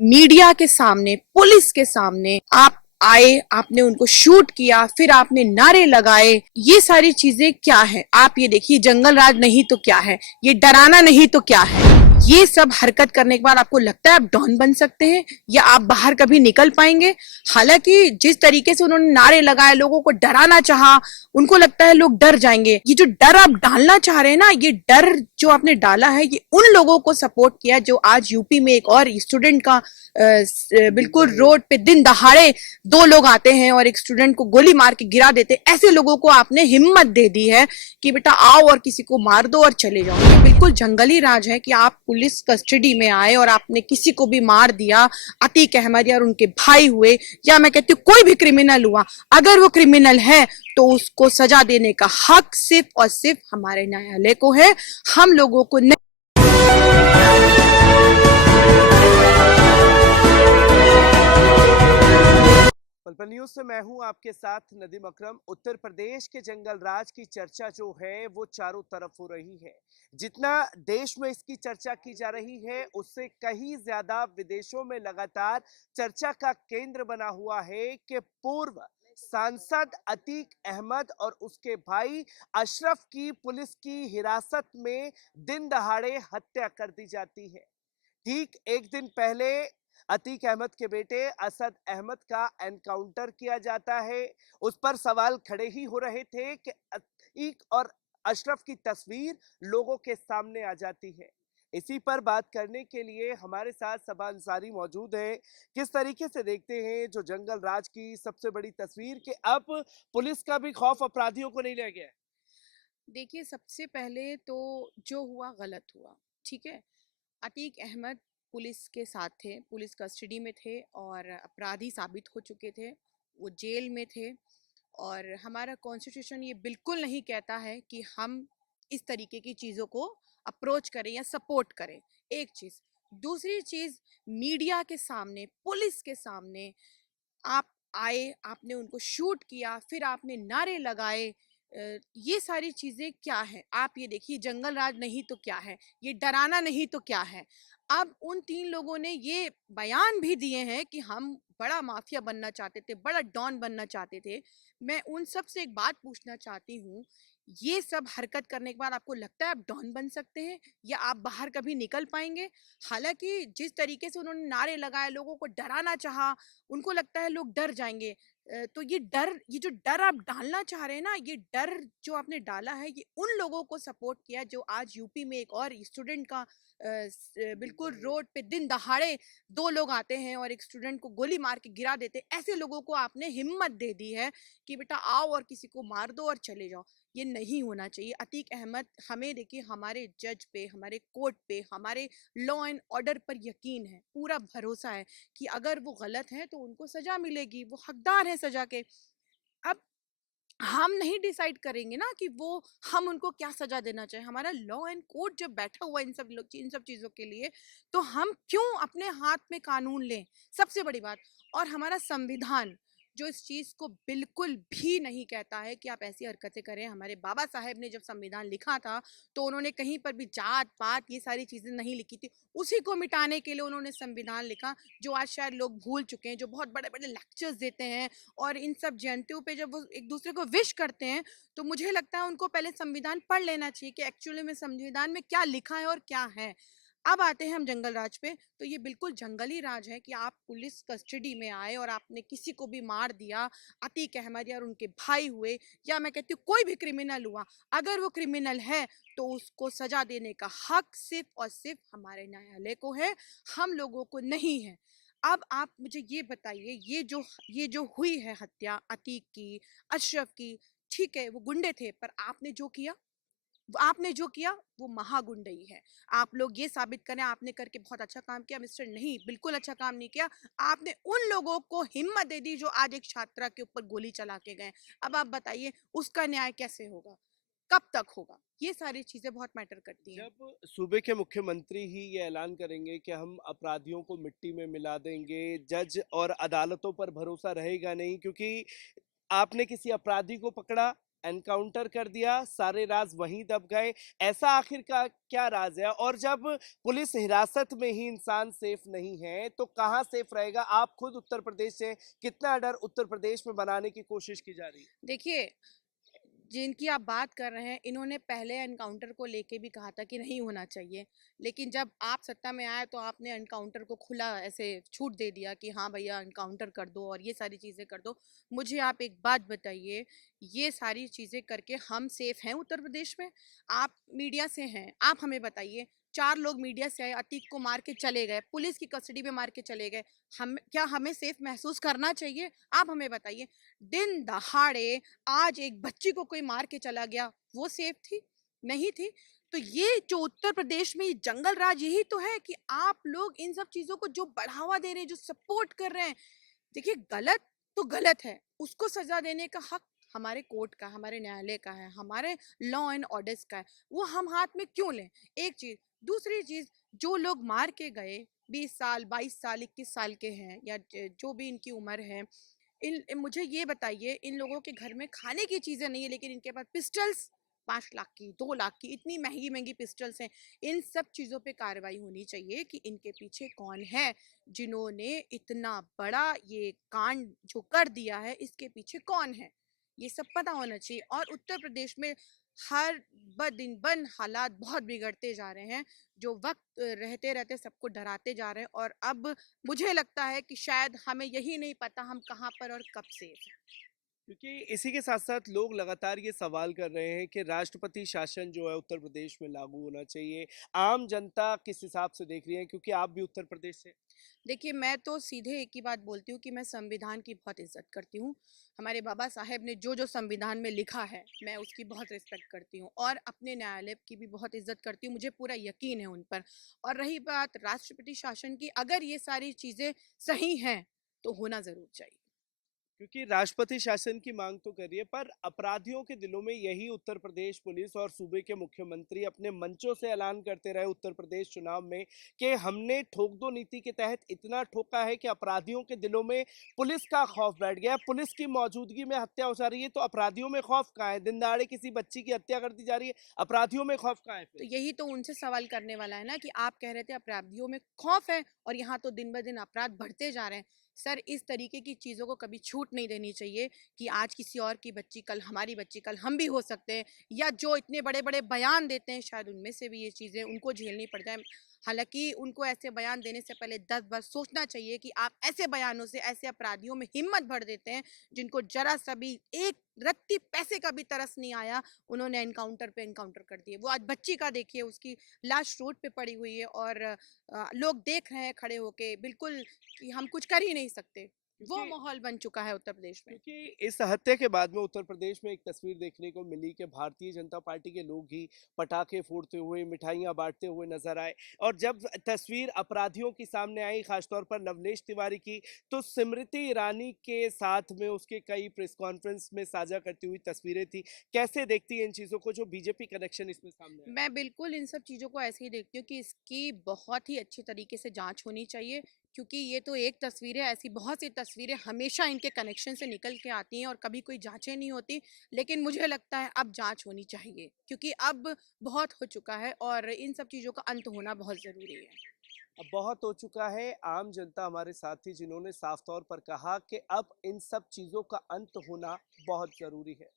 Media के सामने, police के सामने आप आए, आपने उनको शूट किया, फिर आपने नारे लगाए। ये सारी चीजें क्या है? आप ये देखिए, जंगल राज नहीं तो क्या है, ये डराना नहीं तो क्या है? ये सब हरकत करने के बाद आपको लगता है आप डॉन बन सकते हैं या आप बाहर कभी निकल पाएंगे? हालांकि जिस तरीके से उन्होंने नारे लगाए, लोगों को डराना चाहा, उनको लगता है लोग डर जाएंगे। ये जो डर आप डालना चाह रहे हैं ना, ये डर जो आपने डाला है, ये उन लोगों को सपोर्ट किया जो आज यूपी में एक और स्टूडेंट का बिल्कुल रोड पे दिन दहाड़े दो लोग आते हैं और एक स्टूडेंट को गोली मार के गिरा देते हैं। ऐसे लोगों को आपने हिम्मत दे दी है कि बेटा आओ और किसी को मार दो और चले जाओ। ये बिल्कुल जंगली राज है कि आप पुलिस कस्टडी में आए और आपने किसी को भी मार दिया। अतीक अहमद और उनके भाई हुए, या मैं कहती हूँ कोई भी क्रिमिनल हुआ, अगर वो क्रिमिनल है तो उसको सजा देने का हक सिर्फ और सिर्फ हमारे न्यायालय को है, हम लोगों को नहीं। पलपल न्यूज से मैं हूं आपके साथ नदीम अकरम। उत्तर प्रदेश के जंगल राज की चर्चा जो है वो चारों तरफ हो रही है। जितना देश में इसकी चर्चा की जा रही है उससे कहीं ज्यादा विदेशों में लगातार चर्चा का केंद्र बना हुआ है कि पूर्व सांसद अतीक अहमद और उसके भाई अशरफ की पुलिस की हिरासत में दिन दहाड़े हत्या कर दी जाती है। ठीक एक दिन पहले अतीक अहमद के बेटे असद अहमद का एनकाउंटर किया जाता है। उस पर सवाल खड़े ही हो रहे थे कि अतीक और अशरफ की तस्वीर लोगों के सामने आ जाती है। इसी पर बात करने के लिए हमारे साथ सबा अंसारी मौजूद है। किस तरीके से देखते हैं जो जंगल राज की सबसे बड़ी तस्वीर कि अब पुलिस का भी खौफ अपराधियों को नहीं रह गया? देखिए, सबसे पहले तो जो हुआ गलत हुआ, ठीक है। अतीक अहमद पुलिस के साथ थे, पुलिस कस्टडी में थे और अपराधी साबित हो चुके थे, वो जेल में थे। और हमारा कॉन्स्टिट्यूशन ये बिल्कुल नहीं कहता है कि हम इस तरीके की चीज़ों को अप्रोच करें या सपोर्ट करें। एक चीज़। दूसरी चीज़, मीडिया के सामने, पुलिस के सामने आप आए, आपने उनको शूट किया, फिर आपने नारे लगाए। ये सारी चीज़ें क्या है? आप ये देखिए, जंगल राज नहीं तो क्या है, ये डराना नहीं तो क्या है? अब उन 3 लोगों ने ये बयान भी दिए हैं कि हम बड़ा माफिया बनना चाहते थे, बड़ा डॉन बनना चाहते थे। मैं उन सब से एक बात पूछना चाहती हूँ, ये सब हरकत करने के बाद आपको लगता है आप डॉन बन सकते हैं या आप बाहर कभी निकल पाएंगे? हालांकि जिस तरीके से उन्होंने नारे लगाए, लोगों को डराना चाहा, उनको लगता है लोग डर जाएंगे। तो ये डर, ये जो डर आप डालना चाह रहे हैं ना, ये डर जो आपने डाला है, ये उन लोगों को सपोर्ट किया जो आज यूपी में एक और स्टूडेंट का बिल्कुल रोड पे दिन दहाड़े दो लोग आते हैं और एक स्टूडेंट को गोली मार के गिरा देते हैं। ऐसे लोगों को आपने हिम्मत दे दी है कि बेटा आओ और किसी को मार दो और चले जाओ। ये नहीं होना चाहिए। अतीक अहमद, हमें देखिए, हमारे जज पे, हमारे कोर्ट पे, हमारे लॉ एंड ऑर्डर पर यकीन है, पूरा भरोसा है कि अगर वो गलत है तो उनको सजा मिलेगी, वो हकदार है सजा के। अब हम नहीं डिसाइड करेंगे ना कि वो, हम उनको क्या सजा देना चाहिए। हमारा लॉ एंड कोर्ट जब बैठा हुआ इन सब चीजों के लिए, तो हम क्यों अपने हाथ में कानून लें? सबसे बड़ी बात। और हमारा संविधान जो इस चीज को बिल्कुल भी नहीं कहता है कि आप ऐसी हरकतें करें। हमारे बाबा साहेब ने जब संविधान लिखा था तो उन्होंने कहीं पर भी जात पात ये सारी चीजें नहीं लिखी थी। उसी को मिटाने के लिए उन्होंने संविधान लिखा, जो आज शायद लोग भूल चुके हैं, जो बहुत बड़े बड़े लेक्चर्स देते हैं और इन सब जयंतियों पे जब वो एक दूसरे को विश करते हैं, तो मुझे लगता है उनको पहले संविधान पढ़ लेना चाहिए कि एक्चुअली में संविधान में क्या लिखा है और क्या है। अब आते हैं हम जंगल राज पे, तो ये बिल्कुल जंगली राज है कि आप पुलिस कस्टडी में आए और आपने किसी को भी मार दिया। अतीक अहमद और उनके भाई हुए, या मैं कहती हूँ कोई भी क्रिमिनल हुआ, अगर वो क्रिमिनल है तो उसको सजा देने का हक सिर्फ और सिर्फ हमारे न्यायालय को है, हम लोगों को नहीं है। अब आप मुझे ये बताइए, ये जो हुई है हत्या अतीक की, अशरफ की, ठीक है वो गुंडे थे, पर आपने जो किया वो महागुंडई है। आप लोग ये साबित करें आपने करके बहुत अच्छा काम किया मिस्टर, नहीं बिल्कुल अच्छा काम नहीं किया। आपने उन लोगों को हिम्मत दे दी जो आज एक छात्रा के ऊपर गोली चला के गए। अब आप बताइए उसका न्याय कैसे होगा, कब तक होगा? ये सारी चीजें बहुत मैटर करती हैं। जब सूबे के मुख्यमंत्री ही ये ऐलान करेंगे कि हम अपराधियों को मिट्टी में मिला देंगे, जज और अदालतों पर भरोसा रहेगा नहीं, क्योंकि आपने किसी अपराधी को पकड़ा, एनकाउंटर कर दिया, सारे राज वहीं दब गए। ऐसा आखिर का क्या राज है? और जब पुलिस हिरासत में ही इंसान सेफ नहीं है, तो कहाँ सेफ रहेगा? आप खुद उत्तर प्रदेश से, कितना डर उत्तर प्रदेश में बनाने की कोशिश की जा रही है? देखिए, जिनकी आप बात कर रहे हैं, इन्होंने पहले एनकाउंटर को लेके भी कहा था कि नहीं होना चाहिए। लेकिन जब आप सत्ता में आए तो आपने एनकाउंटर को खुला ऐसे छूट दे दिया कि हाँ भैया एनकाउंटर कर दो और ये सारी चीज़ें कर दो। मुझे आप एक बात बताइए, ये सारी चीज़ें करके हम सेफ हैं उत्तर प्रदेश में? आप मीडिया से हैं, आप हमें बताइए, 4 लोग मीडिया से आए, अतीक को मार के चले गए, पुलिस की कस्टडी में मार के चले गए। हम क्या हमें सेफ महसूस करना चाहिए? आप हमें बताइए। दिन दहाड़े आज एक बच्ची को कोई मार के चला गया, वो सेफ थी? नहीं थी। तो ये जो उत्तर प्रदेश में ये जंगल राज यही तो है कि आप लोग इन सब चीज़ों को जो बढ़ावा दे रहे हैं, जो सपोर्ट कर रहे हैं, देखिए गलत तो गलत है, उसको सज़ा देने का हक हमारे कोर्ट का, हमारे न्यायालय का है, हमारे लॉ एंड ऑर्डर्स का है, वो हम हाथ में क्यों लें? एक चीज़। दूसरी चीज़, जो लोग मार के गए, 20 साल, 22 साल, 21 साल के हैं या जो भी इनकी उम्र है, मुझे ये बताइए, इन लोगों के घर में खाने की चीज़ें नहीं है लेकिन इनके पास पिस्टल्स 5 लाख की, 2 लाख की, इतनी महँगी-महँगी पिस्टल्स हैं। इन सब चीज़ों पे कार्रवाई होनी चाहिए कि इनके पीछे कौन है, जिन्होंने इतना बड़ा ये कांड जो कर दिया है, इसके पीछे कौन है? ये सब पता होना चाहिए। और उत्तर प्रदेश में हर बदिन-बन हालात बहुत बिगड़ते जा रहे हैं, जो वक़्त रहते-रहते सबको डराते जा रहे हैं और अब मुझे लगता है कि शायद हमें यही नहीं पता हम कहाँ पर और कब सेफ हैं। क्योंकि इसी के साथ-साथ लोग लगातार ये सवाल कर रहे हैं कि राष्ट्रपति शासन जो है उत्तर प्रदेश में लागू होना चाहिए। आम जनता किस हिसाब से देख रही है? क्योंकि आप भी उत्तर प्रदेश से। देखिए, मैं तो सीधे एक ही बात बोलती हूँ कि मैं संविधान की बहुत इज़्ज़त करती हूँ। हमारे बाबा साहेब ने जो-जो संविधान में लिखा है, मैं उसकी बहुत रिस्पेक्ट करती हूँ और अपने न्यायालय की भी बहुत इज़्ज़त करती हूँ, मुझे पूरा यकीन है उन पर। और रही बात राष्ट्रपति शासन की, अगर ये सारी चीज़ें सही हैं, तो होना ज़रूर चाहिए। क्योंकि राष्ट्रपति शासन की मांग तो कर रही है, पर अपराधियों के दिलों में यही उत्तर प्रदेश पुलिस और सूबे के मुख्यमंत्री अपने मंचों से ऐलान करते रहे उत्तर प्रदेश चुनाव में कि हमने ठोक दो नीति के तहत इतना ठोका है कि अपराधियों के दिलों में पुलिस का खौफ बैठ गया। पुलिस की मौजूदगी में हत्या हो जा रही है, तो अपराधियों में खौफ कहाँ है? दिन दहाड़े किसी बच्ची की हत्या कर दी जा रही है, अपराधियों में खौफ कहाँ है तो फिर? यही तो उनसे सवाल करने वाला है ना कि आप कह रहे थे अपराधियों में खौफ है और यहाँ तो दिन ब दिन अपराध बढ़ते जा रहे हैं। सर, इस तरीके की चीज़ों को कभी छूट नहीं देनी चाहिए कि आज किसी और की बच्ची, कल हमारी बच्ची, कल हम भी हो सकते हैं, या जो इतने बड़े-बड़े बयान देते हैं शायद उनमें से भी ये चीज़ें उनको झेलनी पड़ जाए। हालाँकि उनको ऐसे बयान देने से पहले 10 बार सोचना चाहिए कि आप ऐसे बयानों से ऐसे अपराधियों में हिम्मत भर देते हैं, जिनको ज़रा-सा भी एक रत्ती पैसे का भी तरस नहीं आया, उन्होंने एनकाउंटर पे एनकाउंटर कर दिए। वो आज बच्ची का देखिए, उसकी लाश रोड पे पड़ी हुई है और लोग देख रहे हैं खड़े होके, बिल्कुल कि हम कुछ कर ही नहीं सकते। वो क्योंकि माहौल बन चुका है उत्तर प्रदेश में। क्योंकि इस हत्या के बाद में उत्तर प्रदेश में एक तस्वीर देखने को मिली कि भारतीय जनता पार्टी के लोग ही पटाखे फोड़ते हुए, मिठाइयाँ बांटते हुए नजर आए। और जब तस्वीर अपराधियों की सामने आई, खासतौर पर लवलेश तिवारी की, तो स्मृति ईरानी के साथ में उसके कई प्रेस कॉन्फ्रेंस में साझा करती हुई तस्वीरें थी। कैसे देखती है इन चीज़ों को, जो बीजेपी कनेक्शन इसमें सामने आया? मैं बिल्कुल इन सब चीज़ों को ऐसे ही देखती हूँ कि इसकी बहुत ही अच्छी तरीके से जाँच होनी चाहिए, क्योंकि ये तो एक तस्वीर है, ऐसी बहुत सी तस्वीरें हमेशा इनके कनेक्शन से निकल के आती हैं और कभी कोई जाँचें नहीं होती। लेकिन मुझे लगता है अब जाँच होनी चाहिए, क्योंकि अब बहुत हो चुका है और इन सब चीज़ों का अंत होना बहुत ज़रूरी है। अब बहुत हो चुका है। आम जनता हमारे साथ थी जिन्होंने साफ तौर पर कहा कि अब इन सब चीज़ों का अंत होना बहुत ज़रूरी है।